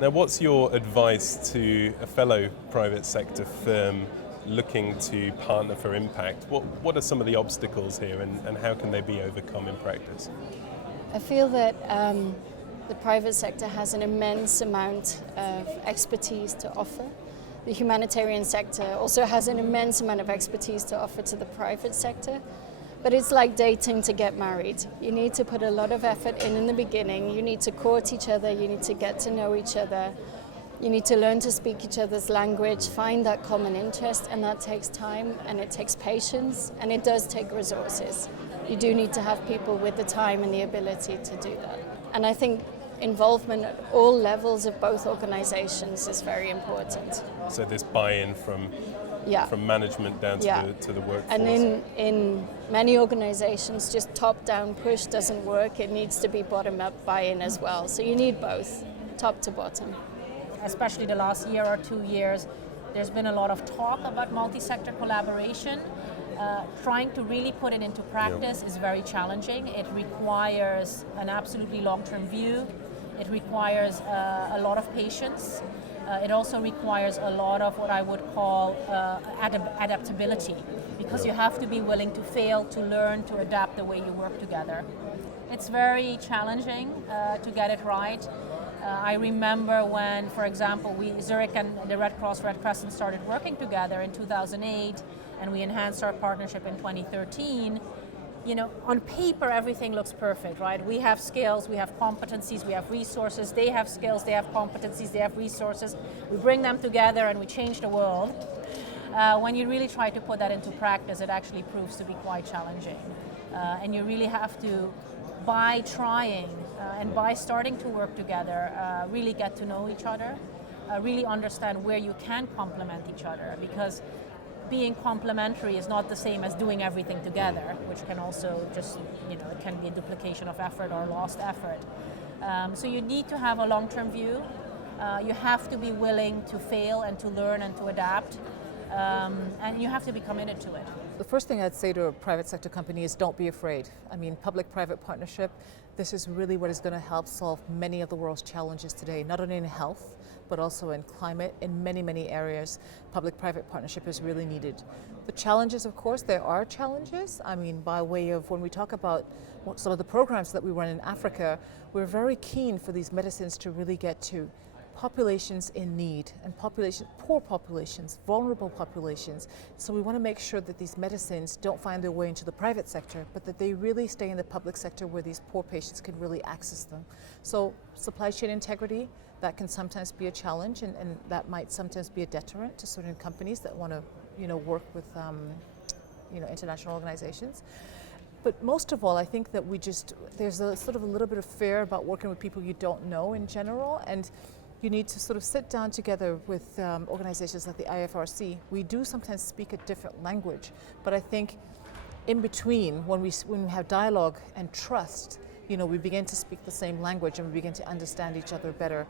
Now, what's your advice to a fellow private sector firm looking to partner for impact? What are some of the obstacles here, and how can they be overcome in practice? I feel that the private sector has an immense amount of expertise to offer. The humanitarian sector also has an immense amount of expertise to offer to the private sector. But it's like dating to get married. You need to put a lot of effort in the beginning. You need to court each other. You need to get to know each other. You need to learn to speak each other's language, find that common interest, and that takes time, and it takes patience, and it does take resources. You do need to have people with the time and the ability to do that. And I think involvement at all levels of both organizations is very important. So this buy-in from management down to the workforce. And in many organizations, just top-down push doesn't work. It needs to be bottom-up buy-in as well. So you need both, top to bottom. Especially the last year or 2 years, there's been a lot of talk about multi-sector collaboration. Trying to really put it into practice is very challenging. It requires an absolutely long-term view. It requires a lot of patience. It also requires a lot of what I would call adaptability, because you have to be willing to fail, to learn, to adapt the way you work together. It's very challenging to get it right. I remember when, for example, Zurich and the Red Cross, Red Crescent started working together in 2008, and we enhanced our partnership in 2013. You know, on paper, everything looks perfect, right? We have skills, we have competencies, we have resources. They have skills, they have competencies, they have resources. We bring them together and we change the world. When you really try to put that into practice, it actually proves to be quite challenging. And you really have to, by trying and by starting to work together, really get to know each other, really understand where you can complement each other, because being complementary is not the same as doing everything together, which can also just, it can be a duplication of effort or lost effort. So you need to have a long-term view. You have to be willing to fail and to learn and to adapt. And you have to be committed to it. The first thing I'd say to a private sector company is don't be afraid. I mean, public-private partnership, this is really what is going to help solve many of the world's challenges today, not only in health, but also in climate. In many, many areas, public-private partnership is really needed. The challenges, of course, there are challenges. I mean, by way of when we talk about sort of the programs that we run in Africa, we're very keen for these medicines to really get to populations in need and poor populations, vulnerable populations. So we want to make sure that these medicines don't find their way into the private sector, but that they really stay in the public sector where these poor patients can really access them. So supply chain integrity, that can sometimes be a challenge, and that might sometimes be a deterrent to certain companies that want to work with international organizations. But most of all, I think that there's a sort of a little bit of fear about working with people you don't know in general, and you need to sort of sit down together with organizations like the IFRC. We do sometimes speak a different language, but I think in between, when we have dialogue and trust, we begin to speak the same language and we begin to understand each other better.